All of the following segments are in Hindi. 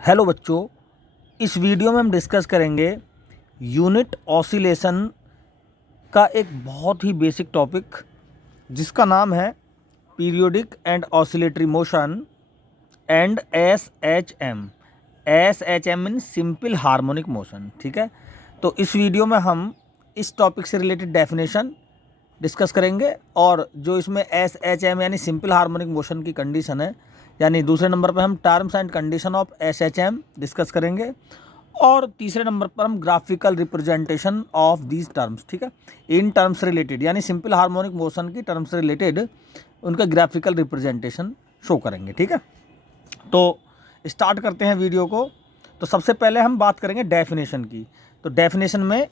हेलो बच्चों, इस वीडियो में हम डिस्कस करेंगे यूनिट ऑसिलेशन का एक बहुत ही बेसिक टॉपिक जिसका नाम है periodic and oscillatory motion and SHM. SHM mean simple harmonic motion. ठीक है, तो इस वीडियो में हम इस टॉपिक से रिलेटेड डेफिनेशन डिस्कस करेंगे और जो इसमें एसएचएम यानी सिंपल हार्मोनिक मोशन की कंडीशन है, यानी दूसरे नंबर पर हम terms and condition of SHM discuss करेंगे और तीसरे नंबर पर हम graphical representation of these terms. ठीक है, इन टर्म्स रिलेटेड यानी सिंपल हार्मोनिक मोशन की टर्म्स रिलेटेड उनका ग्राफिकल रिप्रेजेंटेशन शो करेंगे। ठीक है, तो स्टार्ट करते हैं वीडियो को। तो सबसे पहले हम बात करेंगे डेफिनेशन की। तो डेफिनेशन में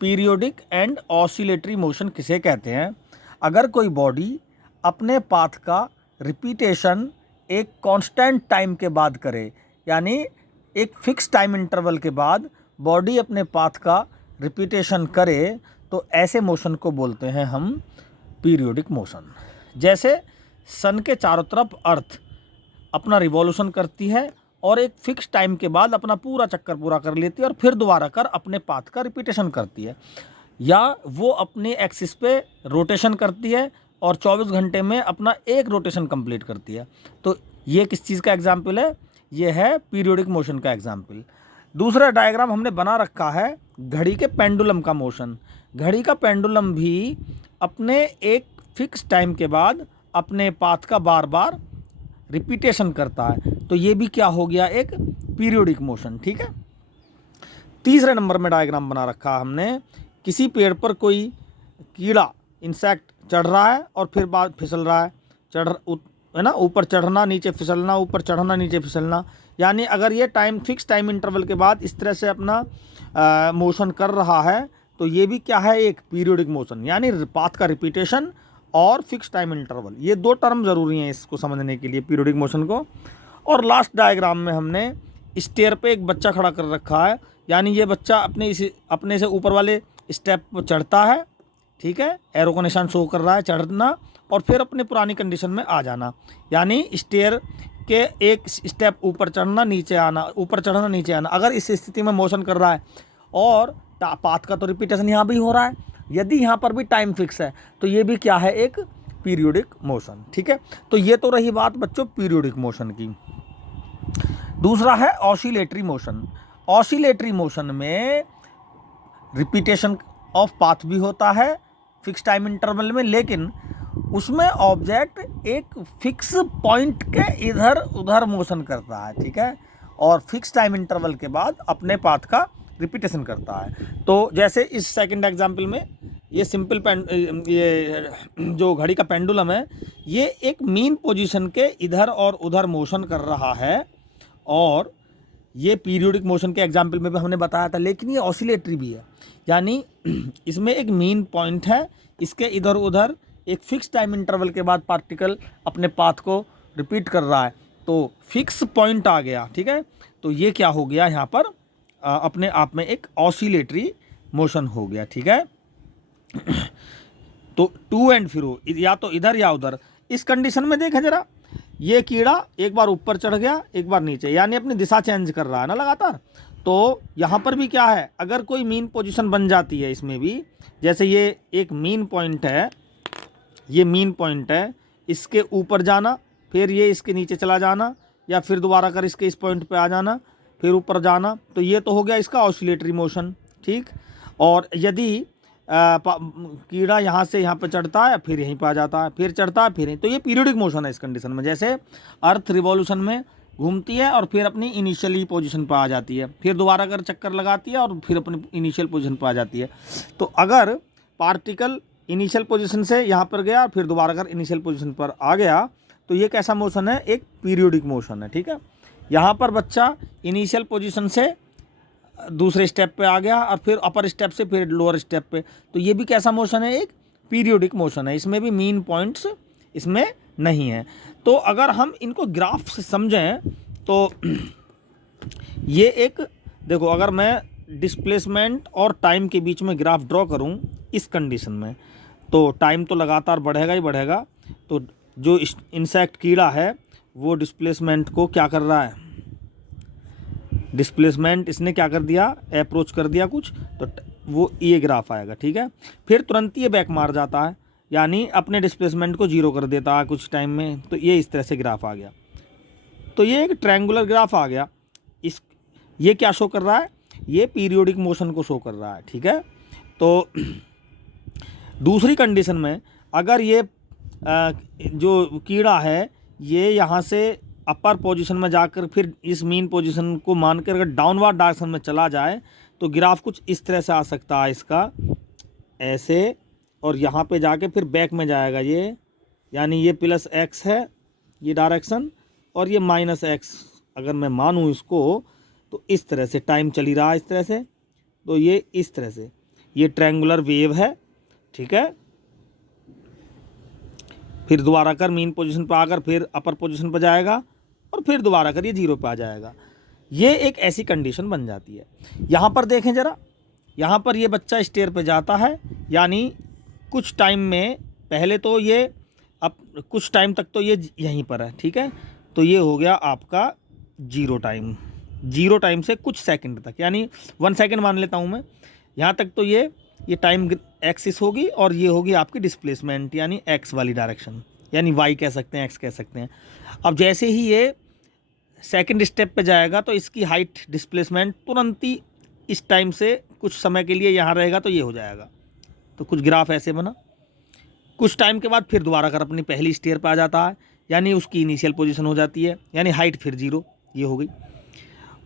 पीरियोडिक एंड ऑसिलेटरी मोशन किसे कहते हैं? अगर कोई बॉडी अपने पाथ का रिपीटेशन एक कांस्टेंट टाइम के बाद करे, यानी एक फिक्स टाइम इंटरवल के बाद बॉडी अपने पाथ का रिपीटेशन करे, तो ऐसे मोशन को बोलते हैं हम पीरियोडिक मोशन। जैसे सन के चारों तरफ अर्थ अपना रिवॉल्यूशन करती है और एक फिक्स टाइम के बाद अपना पूरा चक्कर पूरा कर लेती है और फिर दोबारा कर अपने पाथ का रिपीटेशन करती है, या वो अपने एक्सिस पे रोटेशन करती है और 24 घंटे में अपना एक रोटेशन कंप्लीट करती है। तो ये किस चीज़ का एग्जाम्पल है? ये है पीरियोडिक मोशन का एग्जाम्पल। दूसरा डायग्राम हमने बना रखा है घड़ी के पेंडुलम का मोशन। घड़ी का पेंडुलम भी अपने एक फिक्स टाइम के बाद अपने पाथ का बार बार रिपीटेशन करता है, तो ये भी क्या हो गया? एक पीरियोडिक मोशन। ठीक है, तीसरे नंबर में डायग्राम बना रखा हमने, किसी पेड़ पर कोई कीड़ा इंसेक्ट चढ़ रहा है और फिर बाद फिसल रहा है, है ना, ऊपर चढ़ना नीचे फिसलना, ऊपर चढ़ना नीचे फिसलना। यानी अगर ये टाइम फिक्स टाइम इंटरवल के बाद इस तरह से अपना मोशन कर रहा है, तो ये भी क्या है? एक पीरियोडिक मोशन, यानी पाथ का रिपीटेशन और फिक्स टाइम इंटरवल। ये दो टर्म ज़रूरी हैं इसको समझने के लिए, पीरियोडिक मोशन को। और लास्ट डायग्राम में हमने स्टेयर पे एक बच्चा खड़ा कर रखा है, यानी ये बच्चा अपने से ऊपर वाले स्टेप पर चढ़ता है। ठीक है, एरो का निशान शो कर रहा है चढ़ना, और फिर अपने पुरानी कंडीशन में आ जाना, यानी स्टेयर के एक स्टेप ऊपर चढ़ना नीचे आना, ऊपर चढ़ना नीचे आना। अगर इस स्थिति में मोशन कर रहा है और पाथ का तो रिपीटेशन यहाँ भी हो रहा है, यदि यहाँ पर भी टाइम फिक्स है, तो ये भी क्या है? एक पीरियोडिक मोशन। ठीक है, तो ये तो रही बात बच्चों पीरियोडिक मोशन की। दूसरा है ऑसिलेटरी मोशन। ऑसिलेटरी मोशन में रिपीटेशन ऑफ पाथ भी होता है फिक्स टाइम इंटरवल में, लेकिन उसमें ऑब्जेक्ट एक फिक्स पॉइंट के इधर उधर मोशन करता है। ठीक है, और फिक्स टाइम इंटरवल के बाद अपने पाथ का रिपीटेशन करता है। तो जैसे इस सेकंड एग्जांपल में ये ये जो घड़ी का पेंडुलम है, ये एक मीन पोजीशन के इधर और उधर मोशन कर रहा है, और ये पीरियोडिक मोशन के एग्जाम्पल में भी हमने बताया था, लेकिन ये ऑसिलेटरी भी है, यानी इसमें एक मीन पॉइंट है, इसके इधर उधर एक फिक्स टाइम इंटरवल के बाद पार्टिकल अपने पाथ को रिपीट कर रहा है, तो फिक्स पॉइंट आ गया। ठीक है, तो ये क्या हो गया यहाँ पर? अपने आप में एक ऑसिलेटरी मोशन हो गया। ठीक है, तो टू एंड फ्रो, या तो इधर या उधर। इस कंडीशन में देखें जरा, ये कीड़ा एक बार ऊपर चढ़ गया एक बार नीचे, यानी अपनी दिशा चेंज कर रहा है ना लगातार। तो यहाँ पर भी क्या है? अगर कोई मीन पोजीशन बन जाती है इसमें भी, जैसे ये एक मीन पॉइंट है, ये मीन पॉइंट है, इसके ऊपर जाना, फिर ये इसके नीचे चला जाना, या फिर दोबारा कर इसके इस पॉइंट पे आ जाना, फिर ऊपर जाना, तो ये तो हो गया इसका ऑसिलेटरी मोशन। ठीक, और यदि कीड़ा यहाँ से यहाँ पे चढ़ता है, फिर यहीं पे आ जाता है, फिर चढ़ता है, फिर यहीं, तो ये पीरियोडिक मोशन है इस कंडीशन में। जैसे अर्थ रिवॉल्यूशन में घूमती है और फिर अपनी इनिशियली पोजीशन पर आ जाती है, फिर दोबारा कर चक्कर लगाती है और फिर अपनी इनिशियल पोजीशन पर आ जाती है। तो अगर पार्टिकल इनिशियल पोजीशन से यहाँ पर गया, फिर दोबारा कर इनिशियल पोजीशन पर आ गया, तो ये कैसा मोशन है? एक पीरियोडिक मोशन है। ठीक है, यहाँ पर बच्चा इनिशियल पोजीशन से दूसरे स्टेप पे आ गया और फिर अपर स्टेप से फिर लोअर स्टेप पे, तो ये भी कैसा मोशन है? एक पीरियोडिक मोशन है। इसमें भी मीन पॉइंट्स इसमें नहीं है। तो अगर हम इनको ग्राफ से समझें तो ये एक, देखो, अगर मैं डिस्प्लेसमेंट और टाइम के बीच में ग्राफ ड्रॉ करूं इस कंडीशन में, तो टाइम तो लगातार बढ़ेगा ही बढ़ेगा। तो जो इंसेक्ट कीड़ा है वो डिस्प्लेसमेंट को क्या कर रहा है? डिस्प्लेसमेंट इसने क्या कर दिया, अप्रोच कर दिया कुछ, तो वो ये ग्राफ आएगा, ठीक है। फिर तुरंत ये बैक मार जाता है, यानी अपने डिस्प्लेसमेंट को जीरो कर देता है कुछ टाइम में, तो ये इस तरह से ग्राफ आ गया। तो ये एक ट्रायंगुलर ग्राफ आ गया। ये क्या शो कर रहा है, ये पीरियोडिक मोशन को शो कर रहा है, ठीक है। तो दूसरी कंडीशन में अगर ये जो कीड़ा है ये यहाँ से अपर पोजीशन में जाकर फिर इस मीन पोजीशन को मानकर अगर डाउनवर्ड डायरेक्शन में चला जाए तो ग्राफ कुछ इस तरह से आ सकता है इसका, ऐसे, और यहाँ पे जाके फिर बैक में जाएगा ये, यानी ये प्लस एक्स है ये डायरेक्शन, और ये माइनस एक्स अगर मैं मानूँ इसको, तो इस तरह से टाइम चली रहा है इस तरह से, तो ये इस तरह से ये ट्रायंगुलर वेव है, ठीक है। फिर दोबारा कर मीन पोजीशन पर आकर फिर अपर पोजीशन पर जाएगा और फिर दोबारा कर ये जीरो पे आ जाएगा। ये एक ऐसी कंडीशन बन जाती है। यहाँ पर देखें ज़रा, यहाँ पर ये बच्चा स्टेयर पे जाता है, यानी कुछ टाइम में पहले तो ये अब कुछ टाइम तक तो ये यहीं पर है, ठीक है। तो ये हो गया आपका जीरो टाइम से कुछ सेकंड तक, यानी 1 सेकंड मान लेता हूँ मैं, यहाँ तक तो ये टाइम एक्सिस होगी और ये होगी आपकी डिस्प्लेसमेंट, यानी एक्स वाली डायरेक्शन, यानी वाई कह सकते हैं, एक्स कह सकते हैं। अब जैसे ही ये सेकंड स्टेप पे जाएगा तो इसकी हाइट डिस्प्लेसमेंट तुरंत ही इस टाइम से कुछ समय के लिए यहाँ रहेगा, तो ये हो जाएगा। तो कुछ ग्राफ ऐसे बना। कुछ टाइम के बाद फिर दोबारा कर अपनी पहली स्टेयर पे आ जाता है, यानी उसकी इनिशियल पोजीशन हो जाती है, यानी हाइट फिर जीरो, ये हो गई।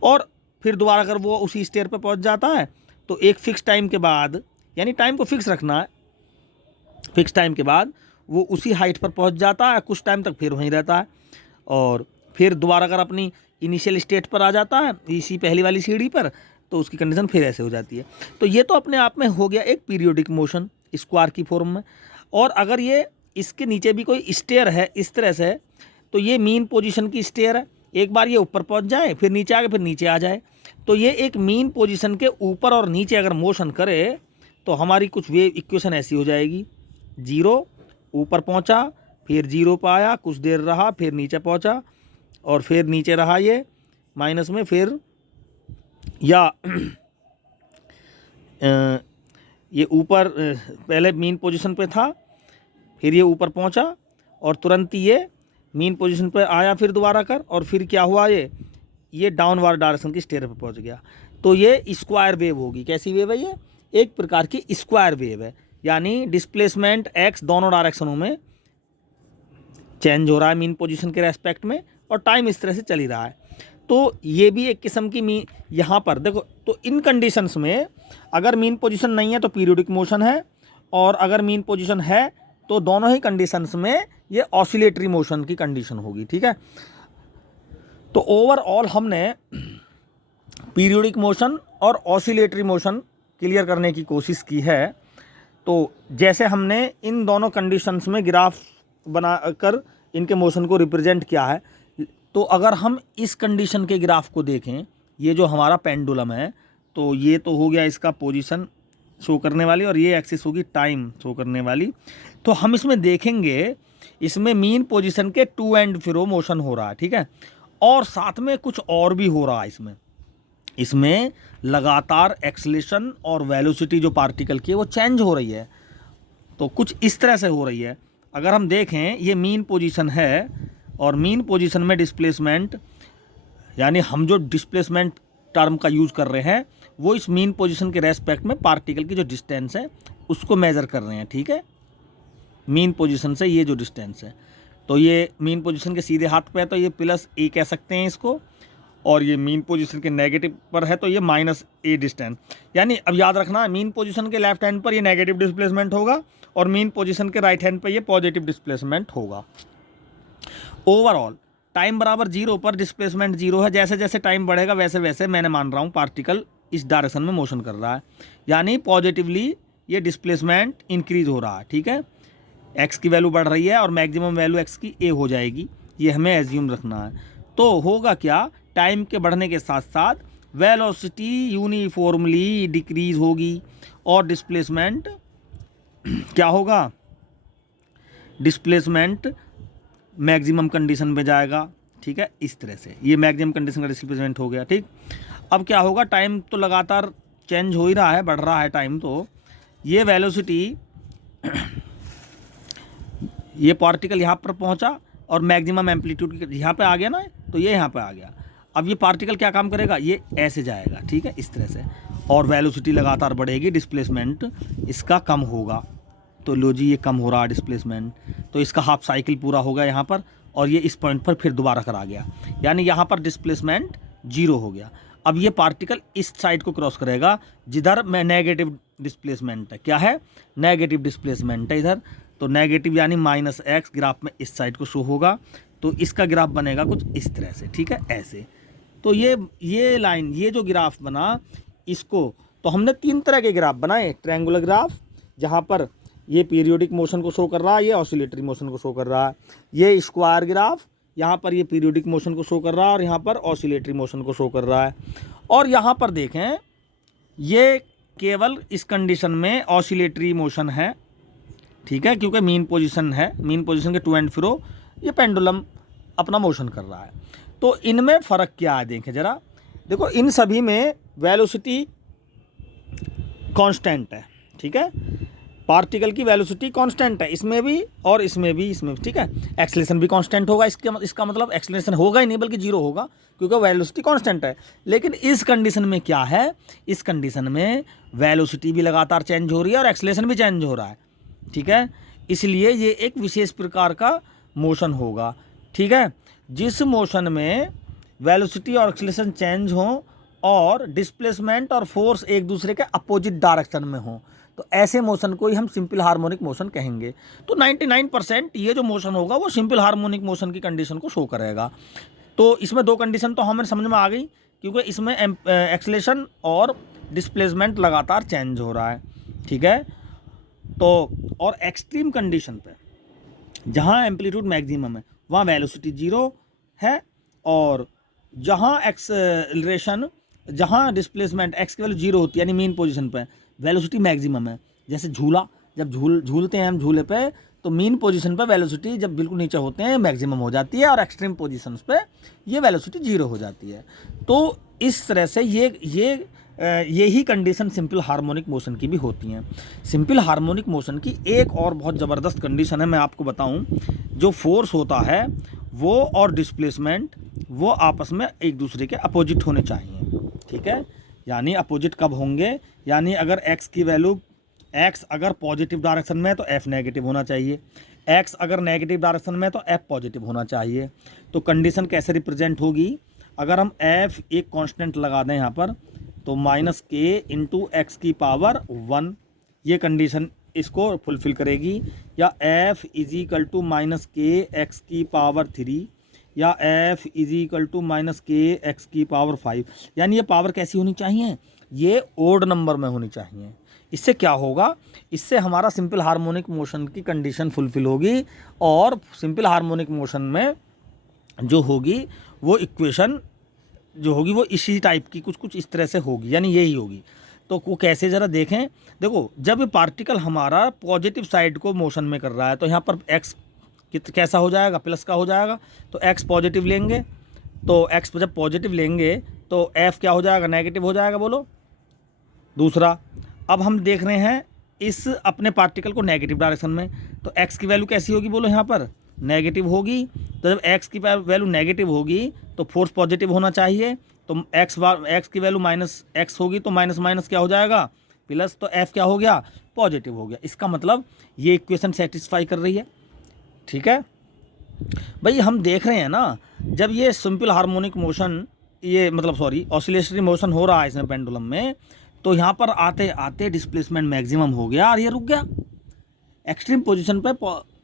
और फिर दोबारा कर वो उसी स्टेयर पे पहुंच जाता है, तो एक फिक्स टाइम के बाद, यानी टाइम को फिक्स रखना है, फिक्स टाइम के बाद वो उसी हाइट पर पहुंच जाता है, कुछ टाइम तक फिर वहीं रहता है, और फिर दोबारा कर अपनी इनिशियल स्टेट पर आ जाता है इसी पहली वाली सीढ़ी पर, तो उसकी कंडीशन फिर ऐसे हो जाती है। तो ये तो अपने आप में हो गया एक पीरियोडिक मोशन स्क्वायर की फॉर्म में। और अगर ये इसके नीचे भी कोई स्टेयर है इस तरह से, तो ये मीन पोजीशन की स्टेयर है, एक बार ये ऊपर पहुंच जाए फिर नीचे आके फिर नीचे आ जाए, तो ये एक मीन पोजीशन के ऊपर और नीचे अगर मोशन करे तो हमारी कुछ वेव इक्वेशन ऐसी हो जाएगी, जीरो ऊपर पहुंचा फिर जीरो पर आया, कुछ देर रहा फिर नीचे पहुंचा और फिर नीचे रहा ये माइनस में, फिर या ये ऊपर पहले मीन पोजीशन पे था, फिर ये ऊपर पहुंचा और तुरंत ही ये मीन पोजीशन पे आया फिर दोबारा कर, और फिर क्या हुआ ये डाउनवर्ड डायरेक्शन की स्टेयर पे पहुंच गया। तो ये स्क्वायर वेव होगी। कैसी वेव है ये? एक प्रकार की स्क्वायर वेव है, यानी डिस्प्लेसमेंट एक्स दोनों डायरेक्शनों में चेंज हो रहा है मीन पोजीशन के रेस्पेक्ट में, और टाइम इस तरह से चल ही रहा है। तो ये भी एक किस्म की यहाँ पर देखो, तो इन कंडीशंस में अगर मीन पोजीशन नहीं है तो पीरियोडिक मोशन है, और अगर मीन पोजीशन है तो दोनों ही कंडीशंस में ये ऑसिलेटरी मोशन की कंडीशन होगी, ठीक है। तो ओवरऑल हमने पीरियोडिक मोशन और ऑसिलेटरी मोशन क्लियर करने की कोशिश की है। तो जैसे हमने इन दोनों कंडीशंस में ग्राफ बनाकर इनके मोशन को रिप्रेजेंट किया है, तो अगर हम इस कंडीशन के ग्राफ को देखें, ये जो हमारा पेंडुलम है, तो ये तो हो गया इसका पोजीशन शो करने वाली, और ये एक्सिस होगी टाइम शो करने वाली। तो हम इसमें देखेंगे, इसमें मीन पोजीशन के टू एंड फ्रो मोशन हो रहा है, ठीक है, और साथ में कुछ और भी हो रहा है। इसमें लगातार एक्सेलेरेशन और वेलोसिटी जो पार्टिकल की है वो चेंज हो रही है। तो कुछ इस तरह से हो रही है। अगर हम देखें, ये मीन पोजीशन है और मीन पोजीशन में डिस्प्लेसमेंट, यानी हम जो डिस्प्लेसमेंट टर्म का यूज़ कर रहे हैं वो इस मीन पोजीशन के रेस्पेक्ट में पार्टिकल की जो डिस्टेंस है उसको मेज़र कर रहे हैं, ठीक है। मीन पोजीशन से ये जो डिस्टेंस है, तो ये मीन पोजीशन के सीधे हाथ पे है तो ये प्लस ए कह सकते हैं इसको, और ये मीन पोजीशन के नेगेटिव पर है तो ये माइनस ए डिस्टेंस। यानी अब याद रखना, मीन पोजीशन के लेफ्ट हैंड पर ये नेगेटिव डिस्प्लेसमेंट होगा और मीन पोजीशन के राइट हैंड पर ये पॉजिटिव डिस्प्लेसमेंट होगा। ओवरऑल टाइम बराबर जीरो पर डिस्प्लेसमेंट जीरो है। जैसे जैसे टाइम बढ़ेगा वैसे वैसे मैंने मान रहा हूँ पार्टिकल इस डायरेक्शन में मोशन कर रहा है, यानी पॉजिटिवली ये डिस्प्लेसमेंट इंक्रीज हो रहा है, ठीक है। एक्स की वैल्यू बढ़ रही है और मैक्सिमम वैल्यू एक्स की ए हो जाएगी, ये हमें एज्यूम रखना है। तो होगा क्या, टाइम के बढ़ने के साथ साथ वेलोसिटी यूनिफॉर्मली डिक्रीज होगी और डिस्प्लेसमेंट क्या होगा, डिस्प्लेसमेंट मैक्सिमम कंडीशन पे जाएगा, ठीक है, इस तरह से ये मैक्सिमम कंडीशन का डिस्प्लेसमेंट हो गया। ठीक, अब क्या होगा, टाइम तो लगातार चेंज हो ही रहा है, बढ़ रहा है टाइम, तो ये वेलोसिटी ये पार्टिकल यहाँ पर पहुँचा और मैक्सिमम एम्पलीट्यूड यहाँ पे आ गया ना, तो ये यहाँ पे आ गया। अब ये पार्टिकल क्या काम करेगा, ये ऐसे जाएगा, ठीक है, इस तरह से, और वेलोसिटी लगातार बढ़ेगी, डिस्प्लेसमेंट इसका कम होगा। तो लो जी, ये कम हो रहा है डिस्प्लेसमेंट, तो इसका हाफ साइकिल पूरा होगा यहाँ पर, और ये इस पॉइंट पर फिर दोबारा करा गया, यानी यहाँ पर डिस्प्लेसमेंट 0 हो गया। अब ये पार्टिकल इस साइड को क्रॉस करेगा जिधर में नेगेटिव डिस्प्लेसमेंट है। क्या है, नेगेटिव डिस्प्लेसमेंट है इधर, तो नेगेटिव यानी -x ग्राफ में इस साइड को शो होगा, तो इसका ग्राफ बनेगा कुछ इस तरह से, ठीक है, ऐसे। तो ये लाइन, ये जो ग्राफ बना, इसको तो हमने 3 तरह के ग्राफ बनाए। ट्रायंगुलर ग्राफ, जहाँ पर ये पीरियोडिक मोशन को शो कर रहा है, ये ऑसिलेटरी मोशन को शो कर रहा है। ये स्क्वायर ग्राफ, यहाँ पर ये पीरियोडिक मोशन को शो कर रहा है और यहाँ पर ऑसिलेटरी मोशन को शो कर रहा है। और यहाँ पर देखें, ये केवल इस कंडीशन में ऑसिलेटरी मोशन है, ठीक है, क्योंकि मीन पोजीशन है, मीन पोजीशन के टू एंड फ्रो ये पेंडुलम अपना मोशन कर रहा है। तो इनमें फ़र्क क्या है, देखें ज़रा, देखो इन सभी में वेलोसिटी कांस्टेंट है, ठीक है, पार्टिकल की वेलोसिटी कांस्टेंट है, इसमें भी और इसमें भी, ठीक है। एक्सेलरेशन भी कांस्टेंट होगा, इसका मतलब एक्सेलरेशन होगा ही नहीं बल्कि 0 होगा, क्योंकि वेलोसिटी कांस्टेंट है। लेकिन इस कंडीशन में क्या है, इस कंडीशन में वेलोसिटी भी लगातार चेंज हो रही है और एक्सेलरेशन भी चेंज हो रहा है, ठीक है, इसलिए ये एक विशेष प्रकार का मोशन होगा, ठीक है। जिस मोशन में वेलोसिटी और एक्सेलरेशन चेंज हो और डिस्प्लेसमेंट और फोर्स एक दूसरे के अपोजिट डायरेक्शन में हो, तो ऐसे मोशन को ही हम सिंपल हार्मोनिक मोशन कहेंगे। तो 99% ये जो मोशन होगा वो सिंपल हार्मोनिक मोशन की कंडीशन को शो करेगा। तो इसमें 2 कंडीशन तो हमें समझ में आ गई, क्योंकि इसमें एक्सेलरेशन और डिस्प्लेसमेंट लगातार चेंज हो रहा है, ठीक है। तो और एक्सट्रीम कंडीशन पे जहाँ एम्पलीट्यूड मैक्सिमम है वहाँ वेलोसिटी 0 है, और जहाँ एक्सेलरेशन, जहाँ डिस्प्लेसमेंट एक्स की वैल्यू 0 होती है, यानी मीन पोजीशन पे वेलोसिटी मैक्सिमम है। जैसे झूला, जब झूलते हैं हम झूले पे, तो मीन पोजीशन पे वेलोसिटी जब बिल्कुल नीचे होते हैं मैक्सिमम हो जाती है, और एक्सट्रीम पोजीशंस पे ये वेलोसिटी 0 हो जाती है। तो इस तरह से यही कंडीशन सिंपल हार्मोनिक मोशन की भी होती हैं। सिंपल हार्मोनिक मोशन की एक और बहुत ज़बरदस्त कंडीशन है, मैं आपको बताऊं, जो फोर्स होता है वो और डिस्प्लेसमेंट वो आपस में एक दूसरे के अपोजिट होने चाहिए, ठीक है। यानी अपोजिट कब होंगे, यानी अगर x की वैल्यू, x अगर पॉजिटिव डायरेक्शन में है तो f नेगेटिव होना चाहिए, x अगर नेगेटिव डायरेक्शन में है तो f पॉजिटिव होना चाहिए। तो कंडीशन कैसे रिप्रेजेंट होगी, अगर हम f एक कांस्टेंट लगा दें यहाँ पर, तो -k × x की पावर 1, ये कंडीशन इसको फुलफिल करेगी। या f = -k x की पावर 3, या f = -k x की पावर 5। यानी ये पावर कैसी होनी चाहिए, ये ओड नंबर में होनी चाहिए। इससे क्या होगा, इससे हमारा सिंपल हार्मोनिक मोशन की कंडीशन फुलफिल होगी, और सिंपल हार्मोनिक मोशन में जो होगी वो इक्वेशन जो होगी वो इसी टाइप की कुछ इस तरह से होगी, यानी यही होगी। तो वो कैसे, ज़रा देखें, देखो जब पार्टिकल हमारा पॉजिटिव साइड को मोशन में कर रहा है, तो यहाँ पर x कैसा हो जाएगा, प्लस का हो जाएगा, तो x पॉजिटिव लेंगे, तो x जब पॉजिटिव लेंगे तो f क्या हो जाएगा, नेगेटिव हो जाएगा, बोलो। दूसरा, अब हम देख रहे हैं इस अपने पार्टिकल को नेगेटिव डायरेक्शन में, तो x की वैल्यू कैसी होगी, बोलो, यहाँ पर नेगेटिव होगी। तो जब x की वैल्यू नेगेटिव होगी तो फोर्स पॉजिटिव होना चाहिए, तो x की वैल्यू -x होगी, तो माइनस क्या हो जाएगा, प्लस, तो f क्या हो गया, पॉजिटिव हो गया। इसका मतलब ये इक्वेशन सेटिस्फाई कर रही है, ठीक है भाई। हम देख रहे हैं ना, जब ये सिंपल हार्मोनिक मोशन, ये मतलब सॉरी ऑसिलेटरी मोशन हो रहा है इसमें पेंडुलम में, तो यहाँ पर आते आते डिस्प्लेसमेंट मैक्सिमम हो गया और ये रुक गया। एक्सट्रीम पोजीशन पे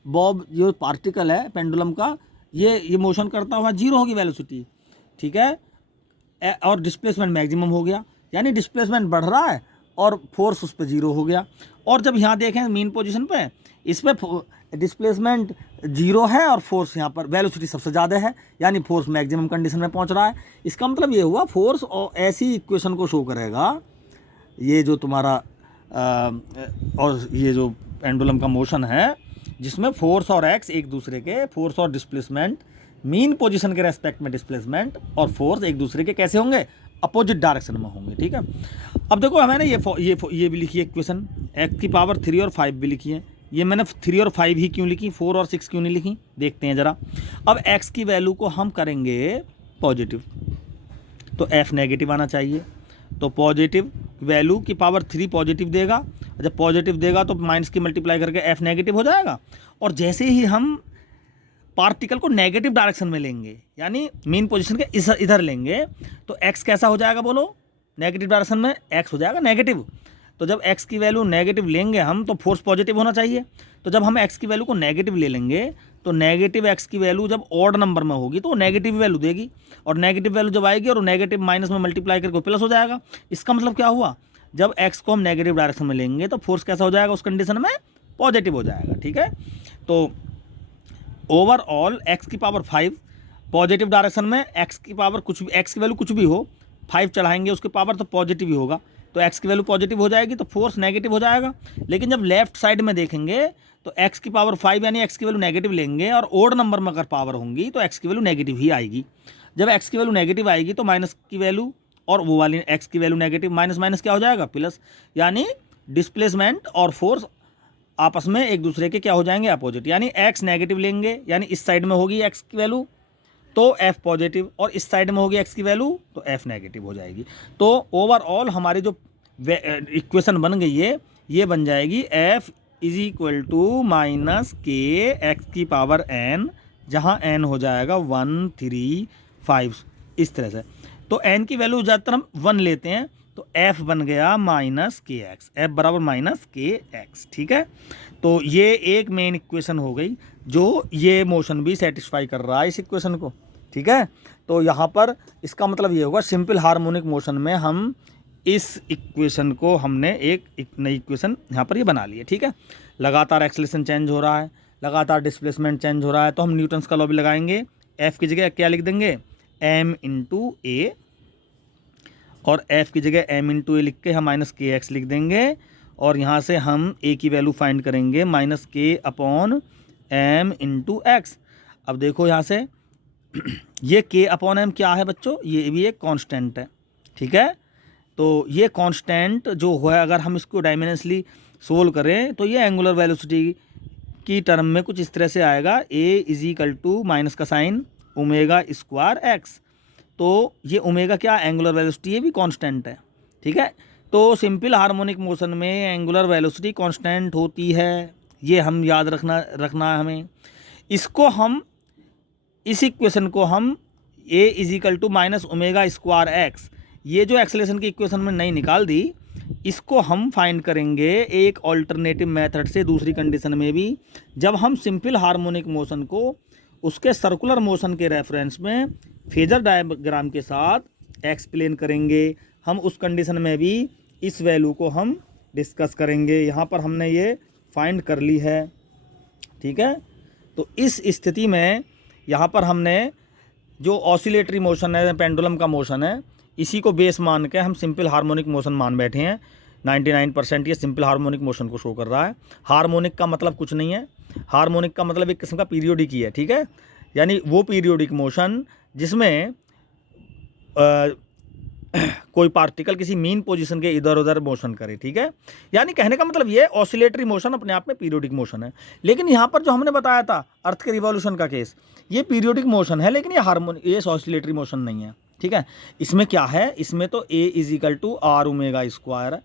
बॉब जो पार्टिकल है पेंडुलम का, ये मोशन करता हुआ 0 होगी वेलोसिटी, ठीक है, और डिस्प्लेसमेंट मैक्सिमम हो गया, यानी डिस्प्लेसमेंट बढ़ रहा है और फोर्स उस पर 0 हो गया। और जब यहाँ देखें मीन पोजीशन पे, इस पर डिस्प्लेसमेंट 0 है और फोर्स यहाँ पर वेलोसिटी सबसे ज़्यादा है, यानी फोर्स मैक्सिमम कंडीशन में पहुँच रहा है। इसका मतलब ये हुआ, फोर्स और ऐसी इक्वेशन को शो करेगा, ये जो तुम्हारा और ये जो पेंडुलम का मोशन है, जिसमें फोर्स और एक्स एक दूसरे के, फोर्स और डिस्प्लेसमेंट मीन पोजीशन के रेस्पेक्ट में डिस्प्लेसमेंट और फोर्स एक दूसरे के कैसे होंगे, अपोजिट डायरेक्शन में होंगे। ठीक है, अब देखो हमें ना ये भी लिखी है इक्वेशन, एक्स की पावर 3 और 5 भी लिखी है। ये मैंने 3 और 5 ही क्यों लिखी, 4 और 6 क्यों नहीं लिखी, देखते हैं ज़रा। अब एक्स की वैल्यू को हम करेंगे पॉजिटिव, तो एफ नेगेटिव आना चाहिए। तो पॉजिटिव वैल्यू की पावर 3 पॉजिटिव देगा, जब पॉजिटिव देगा तो माइनस की मल्टीप्लाई करके एफ नेगेटिव हो जाएगा। और जैसे ही हम पार्टिकल को नेगेटिव डायरेक्शन में लेंगे, यानी मीन पोजीशन के इधर लेंगे, तो एक्स कैसा हो जाएगा बोलो, नेगेटिव डायरेक्शन में एक्स हो जाएगा नेगेटिव। तो जब एक्स की वैल्यू नेगेटिव लेंगे हम, तो फोर्स पॉजिटिव होना चाहिए। तो जब हम एक्स की वैल्यू को नेगेटिव ले लेंगे, तो नेगेटिव एक्स की वैल्यू जब ऑड नंबर में होगी तो वो नेगेटिव वैल्यू देगी, और नेगेटिव वैल्यू जब आएगी और नेगेटिव माइनस में मल्टीप्लाई करके प्लस हो जाएगा। इसका मतलब क्या हुआ, जब एक्स को हम नेगेटिव डायरेक्शन में लेंगे तो फोर्स कैसा हो जाएगा, उस कंडीशन में पॉजिटिव हो जाएगा। ठीक है, तो ओवरऑल एक्स की पावर 5 पॉजिटिव डायरेक्शन में, एक्स की पावर कुछ भी, एक्स की वैल्यू कुछ भी हो, 5 चढ़ाएंगे उसके पावर तो पॉजिटिव ही होगा, तो एक्स की वैल्यू पॉजिटिव हो जाएगी, तो फोर्स नेगेटिव हो जाएगा। लेकिन जब लेफ्ट साइड में देखेंगे तो एक्स की पावर 5 यानी एक्स की वैल्यू नेगेटिव लेंगे, और ओड नंबर में अगर पावर होंगी तो एक्स की वैल्यू नेगेटिव ही आएगी। जब एक्स की वैल्यू नेगेटिव आएगी तो माइनस की वैल्यू और वो वाली एक्स की वैल्यू नेगेटिव, माइनस माइनस क्या हो जाएगा, प्लस, यानी डिस्प्लेसमेंट और फोर्स आपस में एक दूसरे के क्या हो जाएंगे, अपोजिट। यानी एक्स नेगेटिव लेंगे, यानी इस साइड में होगी एक्स की वैल्यू तो एफ पॉजिटिव, और इस साइड में होगी एक्स की वैल्यू तो एफ नेगेटिव हो जाएगी। तो ओवरऑल हमारी जो इक्वेशन बन गई है, ये बन जाएगी F is equal to minus k x की पावर एन, जहाँ एन हो जाएगा 1, 3, 5 इस तरह से। तो एन की वैल्यू ज़्यादातर हम 1 लेते हैं, तो एफ बन गया माइनस के एक्स, एफ बराबर माइनस के एक्स। ठीक है, तो ये एक मेन इक्वेशन हो गई जो ये मोशन भी सेटिस्फाई कर रहा है इस इक्वेशन को। ठीक है, तो यहाँ पर इसका मतलब ये होगा सिंपल हार्मोनिक मोशन में हम इस इक्वेशन को हमने एक नई इक्वेशन यहाँ पर ये बना ली है। ठीक है, लगातार एक्सेलरेशन चेंज हो रहा है, लगातार डिस्प्लेसमेंट चेंज हो रहा है, तो हम न्यूटन्स का लॉ भी लगाएंगे। एफ की जगह क्या लिख देंगे, एम इंटू ए, और एफ की जगह एम इंटू ए लिख के हम माइनस के एक्स लिख देंगे, और यहाँ से हम ए की वैल्यू फाइंड करेंगे माइनस के अपॉन एम इंटू एक्स। अब देखो यहाँ से ये के अपॉन एम क्या है बच्चों, ये भी एक कांस्टेंट है। ठीक है, तो ये कांस्टेंट जो है, अगर हम इसको डायमेंशनली सोल्व करें तो ये एंगुलर वेलोसिटी की टर्म में कुछ इस तरह से आएगा, ए इज इक्वल टू माइनस का साइन ओमेगा स्क्वायर एक्स। तो ये ओमेगा क्या, एंगुलर वेलोसिटी, ये भी कांस्टेंट है। ठीक है, तो सिंपल हार्मोनिक मोशन में एंगुलर वेलोसिटी कांस्टेंट होती है, ये हम याद रखना है हमें। इसको हम, इस इक्वेशन को हम a is equal to minus omega square x, ये जो एक्सेलरेशन की इक्वेशन में नहीं निकाल दी, इसको हम फाइंड करेंगे एक ऑल्टरनेटिव मेथड से दूसरी कंडीशन में भी, जब हम सिंपल हार्मोनिक मोशन को उसके सर्कुलर मोशन के रेफरेंस में फेजर डायग्राम के साथ एक्सप्लेन करेंगे। हम उस कंडीशन में भी इस वैल्यू को हम डिस्कस करेंगे। यहाँ पर हमने ये फाइंड कर ली है। ठीक है, तो इस स्थिति में यहाँ पर हमने जो ऑसिलेटरी मोशन है, पेंडुलम का मोशन है, इसी को बेस मान के हम सिंपल हार्मोनिक मोशन मान बैठे हैं। 99% ये सिंपल हार्मोनिक मोशन को शो कर रहा है। हार्मोनिक का मतलब कुछ नहीं है, हार्मोनिक का मतलब एक किस्म का पीरियोडिक ही है। ठीक है, यानी वो पीरियोडिक मोशन जिसमें कोई पार्टिकल किसी मीन पोजीशन के इधर उधर मोशन करे। ठीक है, यानी कहने का मतलब ये ऑसिलेटरी मोशन अपने आप में पीरियोडिक मोशन है। लेकिन यहाँ पर जो हमने बताया था अर्थ के रिवॉल्यूशन का केस, ये पीरियोडिक मोशन है, लेकिन ये ऑसिलेटरी मोशन नहीं है। ठीक है, इसमें क्या है, इसमें तो a is equal to r omega square है,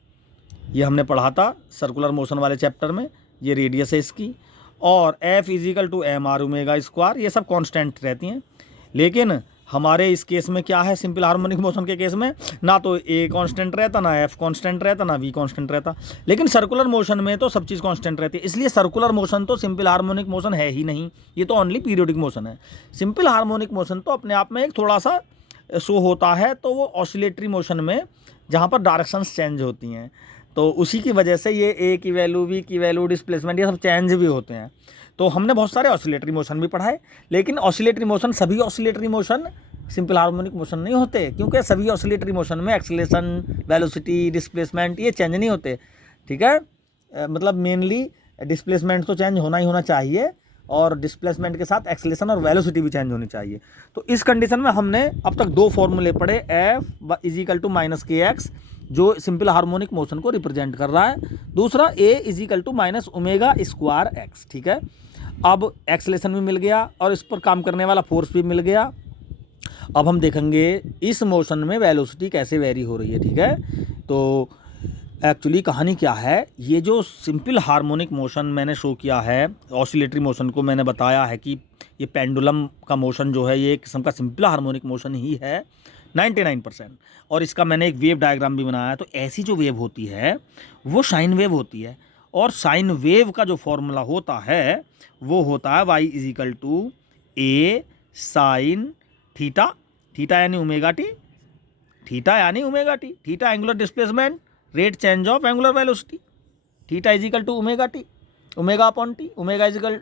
ये हमने पढ़ा था सर्कुलर मोशन वाले चैप्टर में, ये रेडियस है इसकी, और F is equal to m r omega square, ये सब कांस्टेंट रहती हैं। लेकिन हमारे इस केस में क्या है, सिंपल हार्मोनिक मोशन के केस में ना तो ए कांस्टेंट रहता, ना एफ कांस्टेंट रहता, ना वी कांस्टेंट रहता। लेकिन सर्कुलर मोशन में तो सब चीज़ कांस्टेंट रहती है, इसलिए सर्कुलर मोशन तो सिंपल हार्मोनिक मोशन है ही नहीं, ये तो ओनली पीरियोडिक मोशन है। सिंपल हार्मोनिक मोशन तो अपने आप में एक थोड़ा सा शो होता है, तो वो ऑसिलेटरी मोशन में जहाँ पर डायरेक्शंस चेंज होती हैं, तो उसी की वजह से ये ए की वैल्यू, वी की वैल्यू, डिस्प्लेसमेंट, ये सब चेंज भी होते हैं। तो हमने बहुत सारे ऑसिलेटरी मोशन भी पढ़ाए, लेकिन ऑसिलेटरी मोशन, सभी oscillatory motion simple harmonic motion नहीं होते, क्योंकि सभी ऑसिलेटरी मोशन में एक्सेलरेशन, वेलोसिटी, डिस्प्लेसमेंट ये चेंज नहीं होते। ठीक है, मतलब मेनली डिस्प्लेसमेंट तो चेंज होना ही होना चाहिए, और डिस्प्लेसमेंट के साथ एक्सेलरेशन और वेलोसिटी भी चेंज होनी चाहिए। तो इस कंडीशन में हमने अब तक दो फॉर्मूले पढ़े, F is equal to minus k x जो सिंपल हार्मोनिक मोशन को रिप्रेजेंट कर रहा है, दूसरा a is equal to minus omega square x. ठीक है, अब एक्सेलरेशन भी मिल गया और इस पर काम करने वाला फोर्स भी मिल गया। अब हम देखेंगे इस मोशन में वेलोसिटी कैसे वेरी हो रही है। ठीक है, तो एक्चुअली कहानी क्या है, ये जो सिंपल हार्मोनिक मोशन मैंने शो किया है, ऑसिलेटरी मोशन को मैंने बताया है कि ये पेंडुलम का मोशन जो है ये एक किस्म का सिंपल हार्मोनिक मोशन ही है 99%, और इसका मैंने एक वेव डायग्राम भी बनाया है। तो ऐसी जो वेव होती है वो साइन वेव होती है, और साइन वेव का जो फॉर्मूला होता है वो होता है y is equal to a sine theta, theta यानी ओमेगा टी, थीटा यानी omega t, theta angular displacement, rate change of angular velocity, theta is equal to omega t, omega upon t, omega is equal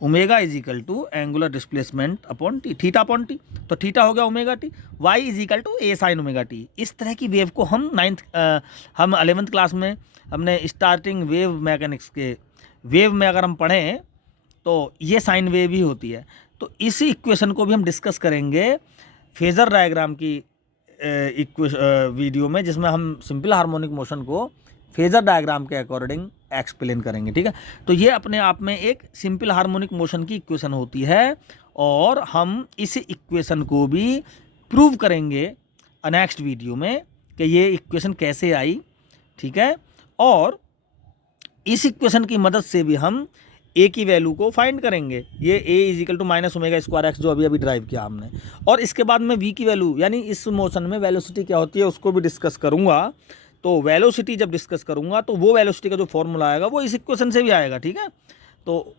omega is equal to angular displacement upon t, theta upon t, तो थीटा हो गया omega t, y is equal to a sine omega t. इस तरह की वेव को हम 11th क्लास में हमने स्टार्टिंग वेव मैकेनिक्स के वेव में अगर हम पढ़ें तो ये साइन वेव ही होती है। तो इसी इक्वेशन को भी हम डिस्कस करेंगे फेजर डायग्राम की वीडियो में, जिसमें हम सिंपल हार्मोनिक मोशन को फेजर डायग्राम के अकॉर्डिंग एक्सप्लेन करेंगे। ठीक है, तो ये अपने आप में एक सिंपल हार्मोनिक मोशन की इक्वेशन होती है, और हम इस इक्वेशन को भी प्रूव करेंगे नेक्स्ट वीडियो में कि ये इक्वेशन कैसे आई। ठीक है, और इस इक्वेशन की मदद से भी हम ए की वैल्यू को फाइंड करेंगे, ये a is equal to minus omega square x जो अभी ड्राइव किया हमने, और इसके बाद में वी की वैल्यू यानी इस मोशन में वेलोसिटी क्या होती है उसको भी डिस्कस करूंगा। तो वेलोसिटी जब डिस्कस करूंगा तो वो वेलोसिटी का जो फॉर्मूला आएगा वो इस इक्वेशन से भी आएगा। ठीक है, तो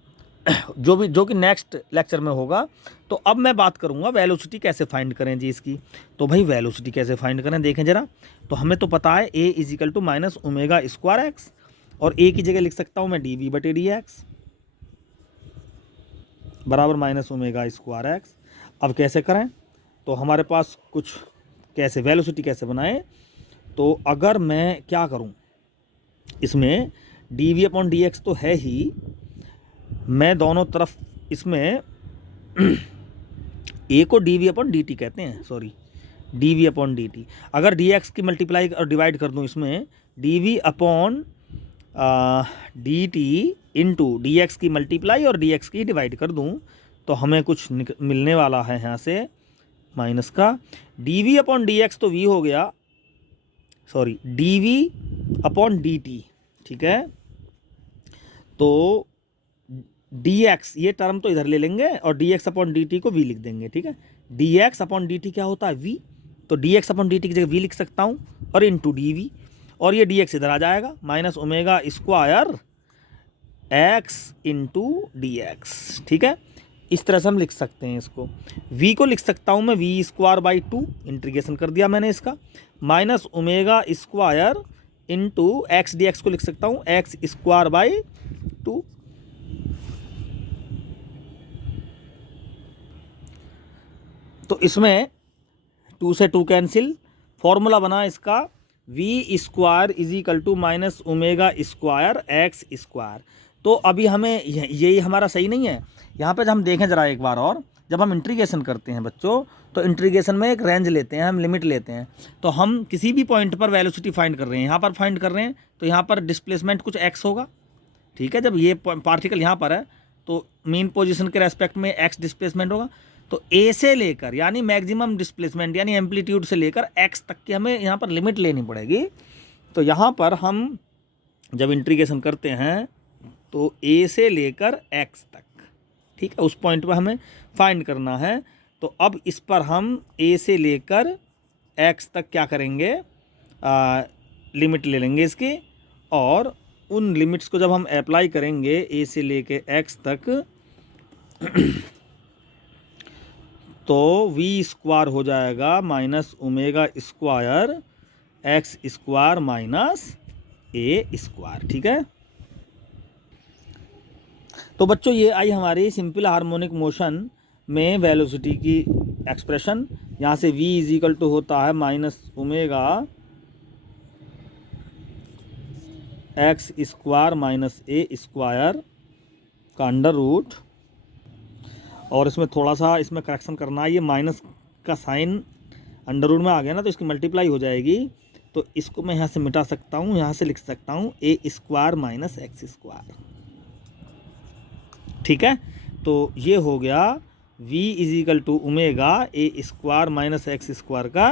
जो कि नेक्स्ट लेक्चर में होगा। तो अब मैं बात करूंगा वेलोसिटी कैसे फाइंड करें जी इसकी। तो भाई वेलोसिटी कैसे फाइंड करें देखें जरा। तो हमें तो पता है a is equal to minus omega square x, और ए की जगह लिख सकता हूँ मैं डी वी बटे डी एक्स बराबर माइनस ओमेगा स्क्वायर एक्स। अब कैसे करें, तो हमारे पास कुछ कैसे वेलोसिटी कैसे बनाएं। तो अगर मैं क्या करूं, इसमें d v upon d x तो है ही, मैं दोनों तरफ इसमें ए को d v upon d t कहते हैं, sorry d v upon d t, अगर डी एक्स की मल्टीप्लाई और डिवाइड कर दूं इसमें d v upon d t into d x की मल्टीप्लाई और डी एक्स की डिवाइड कर दूं तो हमें कुछ मिलने वाला है यहाँ से माइनस का। D v upon d x तो वी हो गया, sorry d v upon d t. ठीक है, तो डी एक्स ये टर्म तो इधर ले लेंगे और d x upon d T को वी लिख देंगे। ठीक है, D x upon d T क्या होता है वी, तो D x upon d T की जगह वी लिख सकता हूँ और इंटू डी वी, और ये डी एक्स इधर आ जाएगा minus omega square x into d x. ठीक है, इस तरह से हम लिख सकते हैं इसको। v को लिख सकता हूँ मैं v square by two, integration कर दिया मैंने इसका, minus omega square into x d x को लिख सकता हूँ एक्स स्क्वायर बाई टू। तो इसमें टू से टू कैंसिल, फॉर्मूला बना इसका v square is equal to minus omega square x square. तो अभी हमें यही हमारा सही नहीं है। यहाँ पे जब हम देखें ज़रा एक बार और, जब हम इंटीग्रेशन करते हैं बच्चों, तो इंटीग्रेशन में एक रेंज लेते हैं, हम लिमिट लेते हैं। तो हम किसी भी पॉइंट पर वेलोसिटी फाइंड कर रहे हैं, यहाँ पर फाइंड कर रहे हैं, तो यहाँ पर डिस्प्लेसमेंट कुछ एक्स होगा। ठीक है, जब ये पार्टिकल यहाँ पर है तो मेन पोजीशन के रेस्पेक्ट में एक्स डिस्प्लेसमेंट होगा। तो ए से लेकर यानी मैक्सिमम डिस्प्लेसमेंट यानी एम्पलीट्यूड से लेकर एक्स तक की हमें यहाँ पर लिमिट लेनी पड़ेगी। तो यहाँ पर हम जब इंटीग्रेशन करते हैं तो ए से लेकर एक्स तक, ठीक है, उस पॉइंट पर हमें फाइंड करना है। तो अब इस पर हम ए से लेकर एक्स तक क्या करेंगे, लिमिट ले लेंगे इसकी, और उन लिमिट्स को जब हम अप्लाई करेंगे ए से लेकर एक्स तक तो वी स्क्वायर हो जाएगा minus omega square x square minus a square. ठीक है, तो बच्चों ये आई हमारी सिंपल हार्मोनिक मोशन में वेलोसिटी की एक्सप्रेशन। यहाँ से v इज इक्वल टू होता है minus omega x square minus a square का अंडर रूट, और इसमें थोड़ा सा इसमें करेक्शन करना है, ये माइनस का साइन अंडर रूट में आ गया ना, तो इसकी मल्टीप्लाई हो जाएगी, तो इसको मैं यहाँ से मिटा सकता हूँ, यहाँ से लिख सकता हूँ a square minus x square. ठीक है, तो ये हो गया v is equal to omega a square minus x square का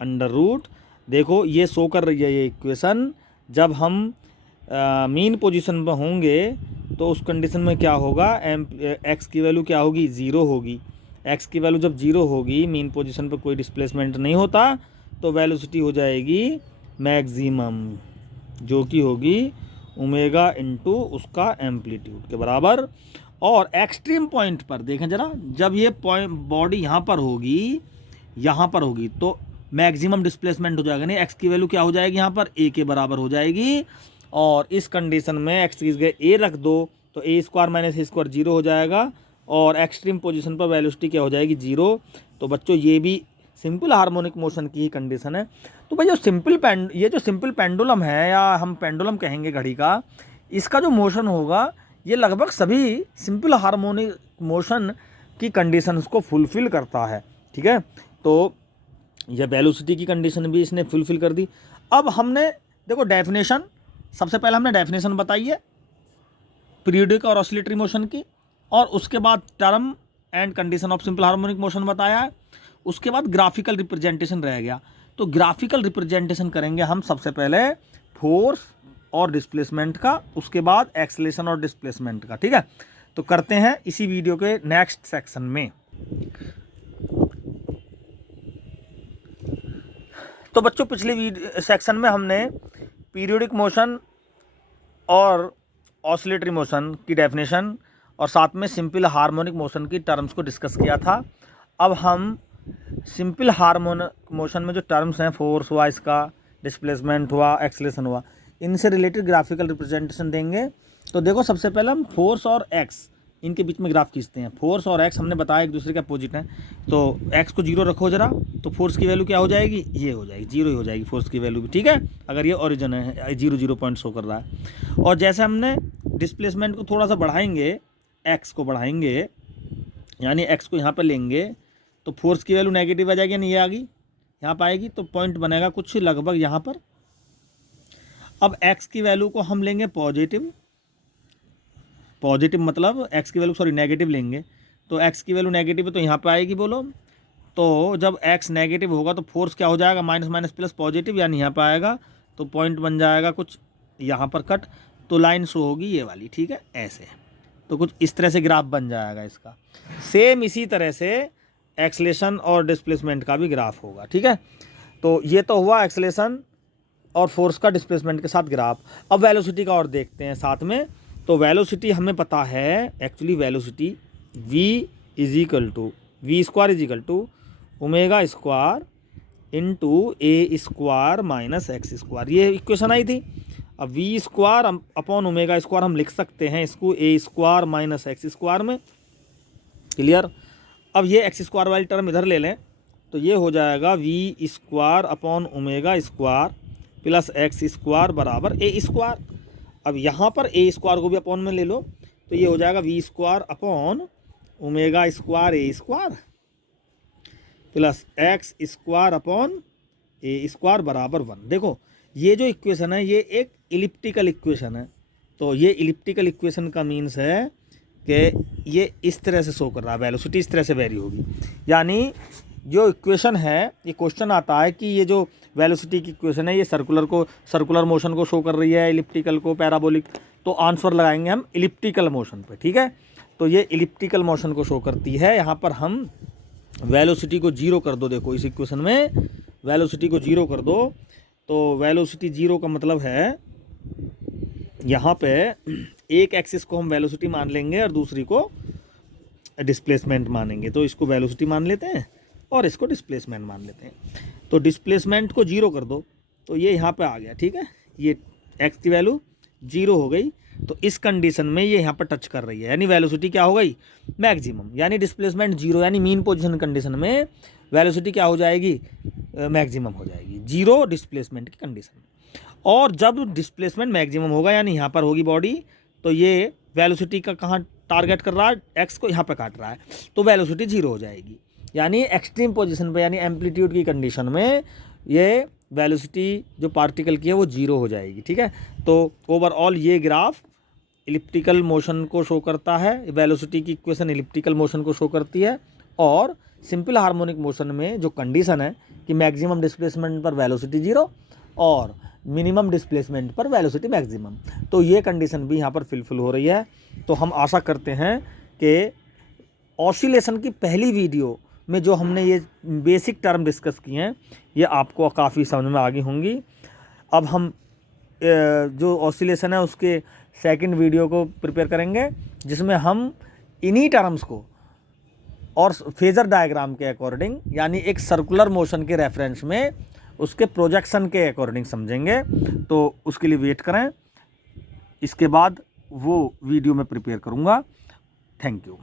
अंडर रूट। देखो ये शो कर रही है ये इक्वेशन, जब हम मीन पोजीशन पर होंगे तो उस कंडीशन में क्या होगा, एक्स की वैल्यू क्या होगी, ज़ीरो होगी। एक्स की वैल्यू जब ज़ीरो होगी, मीन पोजीशन पर कोई डिस्प्लेसमेंट नहीं होता, तो वेलोसिटी हो जाएगी मैक्सिमम, जो कि होगी ओमेगा इंटू उसका एम्पलीट्यूड के बराबर। और एक्सट्रीम पॉइंट पर देखें जरा, जब ये पॉइंट बॉडी यहाँ पर होगी, तो मैक्सिमम डिस्प्लेसमेंट हो जाएगा, नहीं एक्स की वैल्यू क्या हो जाएगी यहाँ पर, ए के बराबर हो जाएगी। और इस कंडीशन में एक्स की जगह ए रख दो तो ए square minus a square zero हो जाएगा, और एक्सट्रीम पोजीशन पर वेलोसिटी क्या हो जाएगी, जीरो। तो बच्चों ये भी सिंपल हार्मोनिक मोशन की ही कंडीशन है। तो भाई ये जो सिंपल पेंडुलम है, या हम पेंडुलम कहेंगे घड़ी का, इसका जो मोशन होगा ये लगभग सभी सिंपल हार्मोनिक मोशन की कंडीशंस को फुलफ़िल करता है। ठीक है, तो यह वेलोसिटी की कंडीशन भी इसने फुलफ़िल कर दी। अब हमने देखो डेफिनेशन, सबसे पहले हमने डेफिनेशन बताई है पीरियोडिक और ऑसिलेटरी मोशन की, और उसके बाद term and condition of simple harmonic motion बताया है। उसके बाद ग्राफिकल रिप्रेजेंटेशन रह गया, तो ग्राफिकल रिप्रेजेंटेशन करेंगे हम सबसे पहले फोर्स और डिस्प्लेसमेंट का, उसके बाद एक्सेलरेशन और डिस्प्लेसमेंट का। ठीक है, तो करते हैं इसी वीडियो के नेक्स्ट सेक्शन में। तो बच्चों पिछले सेक्शन में हमने पीरियोडिक मोशन और ऑसिलेटरी मोशन की डेफिनेशन और साथ में सिंपल हार्मोनिक मोशन की टर्म्स को डिस्कस किया था। अब हम सिंपल हार्मोनिक मोशन में जो टर्म्स हैं, फोर्स हुआ, इसका डिस्प्लेसमेंट हुआ, एक्सेलरेशन हुआ, इनसे रिलेटेड ग्राफिकल रिप्रेजेंटेशन देंगे। तो देखो सबसे पहले हम फोर्स और एक्स, इनके बीच में ग्राफ खींचते हैं। फोर्स और एक्स हमने बताया एक दूसरे के अपोजिट हैं, तो एक्स को जीरो रखो जरा, तो फोर्स की वैल्यू क्या हो जाएगी, ये हो जाएगी, जीरो ही हो जाएगी फोर्स की वैल्यू भी। ठीक है, अगर ये ओरिजिन है, 0 पॉइंट शो कर रहा है। और जैसे हमने डिस्प्लेसमेंट को थोड़ा सा बढ़ाएंगे, एक्स को बढ़ाएंगे, यानी एक्स को यहाँ पर लेंगे, तो फोर्स की वैल्यू नेगेटिव आ जाएगी, नहीं ये आ गई यहाँ पर आएगी, तो पॉइंट बनेगा कुछ लगभग यहाँ पर। अब x की वैल्यू को हम लेंगे पॉजिटिव मतलब x की वैल्यू नेगेटिव लेंगे, तो x की वैल्यू नेगेटिव है तो यहाँ पे आएगी, बोलो। तो जब x नेगेटिव होगा तो फोर्स क्या हो जाएगा, माइनस माइनस प्लस पॉजिटिव, यानी यहाँ पे आएगा, तो पॉइंट बन जाएगा कुछ यहाँ पर कट, तो लाइन शो होगी ये वाली। ठीक है, ऐसे, तो कुछ इस तरह से ग्राफ बन जाएगा इसका। सेम इसी तरह से एक्सेलरेशन और डिस्प्लेसमेंट का भी ग्राफ होगा। ठीक है, तो ये तो हुआ एक्सेलरेशन और फोर्स का डिस्प्लेसमेंट के साथ ग्राफ। अब वेलोसिटी का और देखते हैं साथ में। तो वेलोसिटी हमें पता है, actually velocity v square is equal to omega square into a square minus x square, ये इक्वेशन आई थी। अब v square upon omega square हम लिख सकते हैं इसको a square minus x square में। क्लियर, अब ये एक्स स्क्वायर वाली टर्म इधर ले लें, तो ये हो जाएगा v square upon omega square plus x square बराबर ए स्क्वायर। अब यहाँ पर ए स्क्वायर को भी अपॉन में ले लो, तो ये हो जाएगा v square upon omega square a square plus x square upon a square बराबर 1। देखो ये जो इक्वेशन है ये एक इलिप्टिकल इक्वेशन है, तो ये इलिप्टिकल इक्वेशन का मीन्स है कि ये इस तरह से शो कर रहा है, वेलोसिटी इस तरह से वेरी होगी। यानी जो इक्वेशन है, ये क्वेश्चन आता है कि ये जो वेलोसिटी की इक्वेशन है ये सर्कुलर मोशन को शो कर रही है, इलिप्टिकल को, पैराबोलिक, तो आंसर लगाएंगे हम इलिप्टिकल मोशन पे। ठीक है, तो ये इलिप्टिकल मोशन को शो करती है। यहाँ पर हम वेलोसिटी को जीरो कर दो, देखो इस इक्वेशन में वेलोसिटी को जीरो कर दो, तो वेलोसिटी जीरो का मतलब है यहाँ पे एक एक्सिस को हम वेलोसिटी मान लेंगे और दूसरी को डिस्प्लेसमेंट मानेंगे, तो इसको वेलोसिटी मान लेते हैं और इसको डिस्प्लेसमेंट मान लेते हैं। तो डिस्प्लेसमेंट को जीरो कर दो, तो ये यहाँ पे आ गया। ठीक है, ये एक्स की वैल्यू जीरो हो गई, तो इस कंडीशन में ये यहाँ पर टच कर रही है, यानी वेलोसिटी क्या हो गई, मैक्सिमम, यानी डिस्प्लेसमेंट जीरो, यानी मीन पोजीशन कंडीशन में वेलोसिटी क्या हो जाएगी, मैक्सिमम हो जाएगी, जीरो डिस्प्लेसमेंट की कंडीशन में। और जब डिस्प्लेसमेंट मैक्सिमम होगा, यानी यहाँ पर होगी बॉडी, तो ये वेलोसिटी का कहाँ टारगेट कर रहा है, एक्स को यहाँ पर काट रहा है, तो वेलोसिटी जीरो हो जाएगी। यानी एक्सट्रीम पोजीशन पे, यानी एम्पलीट्यूड की कंडीशन में ये वेलोसिटी जो पार्टिकल की है वो जीरो हो जाएगी। ठीक है, तो ओवरऑल ये ग्राफ इलिप्टिकल मोशन को शो करता है, वेलोसिटी की इक्वेशन इलिप्टिकल मोशन को शो करती है, और सिंपल हार्मोनिक मोशन में जो कंडीशन है कि मैक्सिमम डिस्प्लेसमेंट पर वेलोसिटी जीरो और मिनिमम डिस्प्लेसमेंट पर वेलोसिटी मैक्सिमम, तो ये कंडीशन भी यहाँ पर फिलफिल हो रही है। तो हम आशा करते हैं कि ऑसिलेशन की पहली वीडियो में जो हमने ये बेसिक टर्म डिस्कस किए हैं ये आपको काफ़ी समझ में आ गई होंगी। अब हम जो ऑसिलेशन है उसके सेकंड वीडियो को प्रिपेयर करेंगे, जिसमें हम इन्हीं टर्म्स को और फेजर डायग्राम के अकॉर्डिंग, यानी एक सर्कुलर मोशन के रेफरेंस में उसके प्रोजेक्शन के अकॉर्डिंग समझेंगे। तो उसके लिए वेट करें, इसके बाद वो वीडियो मैं प्रिपेयर करूँगा। Thank you.